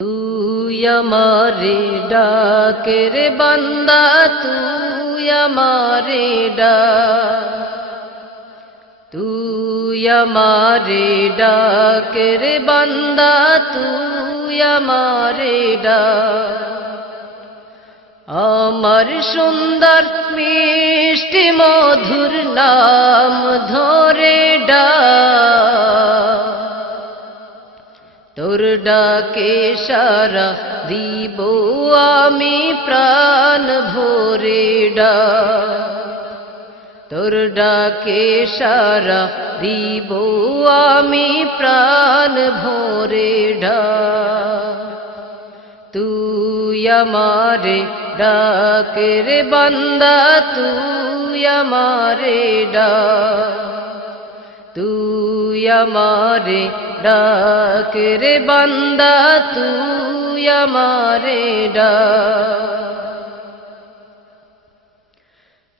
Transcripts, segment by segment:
তুই আমারে ডাকের বান্দা, তুই আমারে ডাক। তুই আমারে ডাকের বান্দা, তুই আমারে ডাক। আমার সুন্দর মিষ্টি মধুর নাম ধরে ডাক। তোর ডাকে সারা দিব আমি প্রাণ ভরে ডাক। তোর ডাকে সারা দিব আমি প্রাণ ভরে ডাক। তুই আমারে ডাকের বান্দা, তুই আমারে ডাক। তুই আমারে ডাকের বান্দা, তুই আমারে ডাক।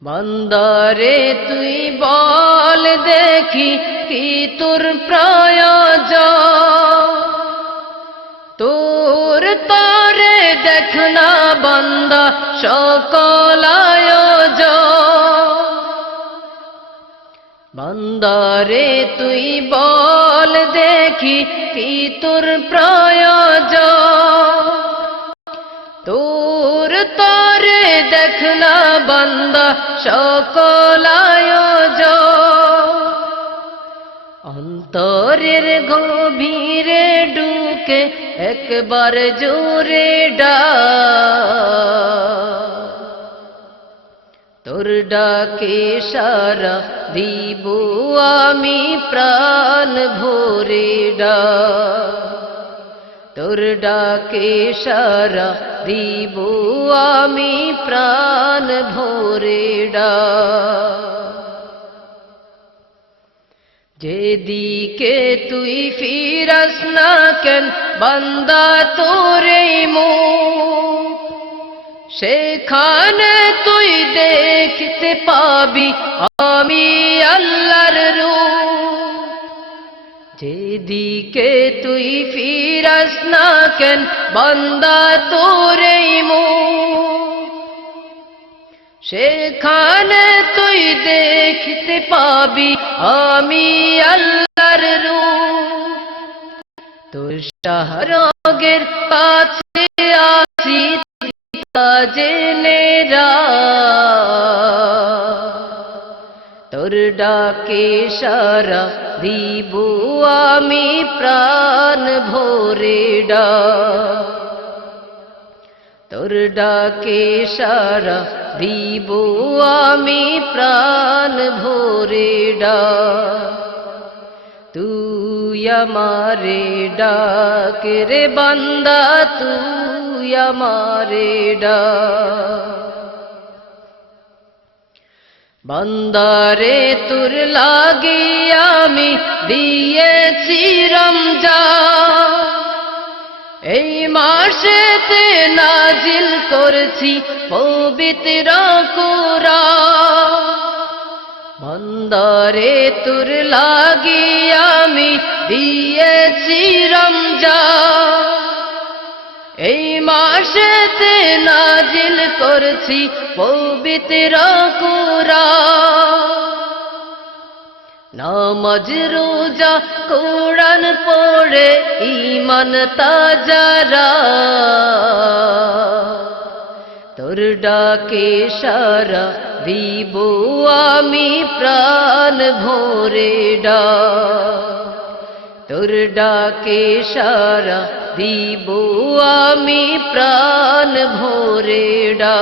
বান্দারে তুই বল দেখি, কি তোর প্রয়োজন? তোর তারে দেখ না বান্দা, সকল বান্দারে তুই বল দেখি কি তোর প্রয়োজন। তোর তরে দেখ না বান্দা সকল আয়োজন। অন্তরের গভীরে ডুকে একবার জোরে ডা ডাকে সারা দিব আমি প্রাণ ভরে ডা। তোর ডাকে সারা দিব আমি প্রাণ ভরে ডা। যেদিকে তুই ফিরাস না কেন, বান্দা তোরে মো সেখানে তুই দেখতে পাবি আমি আল্লাহর রূপ। যেদিকে তুই ফিরাস না কেন, বান্দা তোরে সেখানে তুই দেখতে পাবি আমি আল্লাহর রূপ। তোর শাহরগের কাছে আসি তা জেনে রা তোর ডাকে সারা দিব আমি প্রাণ ভরে ডা তোর ডাকে সারা দিব আমি প্রাণ ভরে ডা তুই আমারে ডাক রে বান্দা, তুই আমারে ডাক। বান্দারে তোর লাগে আমি দিয়েছি রমজা এই মাসেতে নাজিল করছি পবিত্র কোরা বান্দারে তোর লাগে আমি দিয়েছি রমজা এই মাসেতে নাজিল করছি পবিত্র কুরা নামাজ, রোজা, কোরআন পড়ে ইমান তাজারা তোর ডাকে সারা দিব আমি প্রাণ ভরে ডা তোর ডাকে সারা দিব আমি প্রাণ ভরে ডা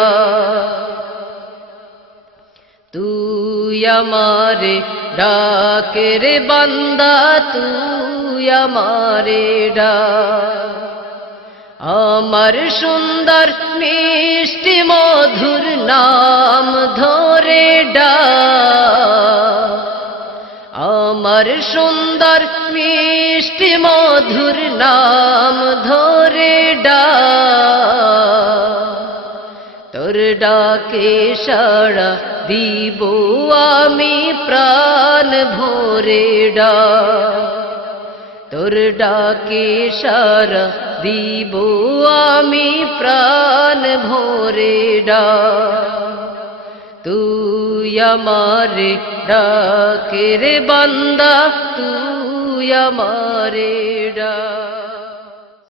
তুই আমারে ডাকের বান্দা, তুই আমারে ডা আমার সুন্দর মিষ্টি মধুর নাম ধরে ডা। আমার সুন্দর মিষ্টি মধুর নাম ধরে ডা। তোর ডাকে সাড়া দিব আমি প্রাণ ভরে ডা। তোর ডাকে সারা দিব আমি প্রাণ ভোরে ডা। তুই আমারে ডাকের বান্দা, তুই আমারে ডা।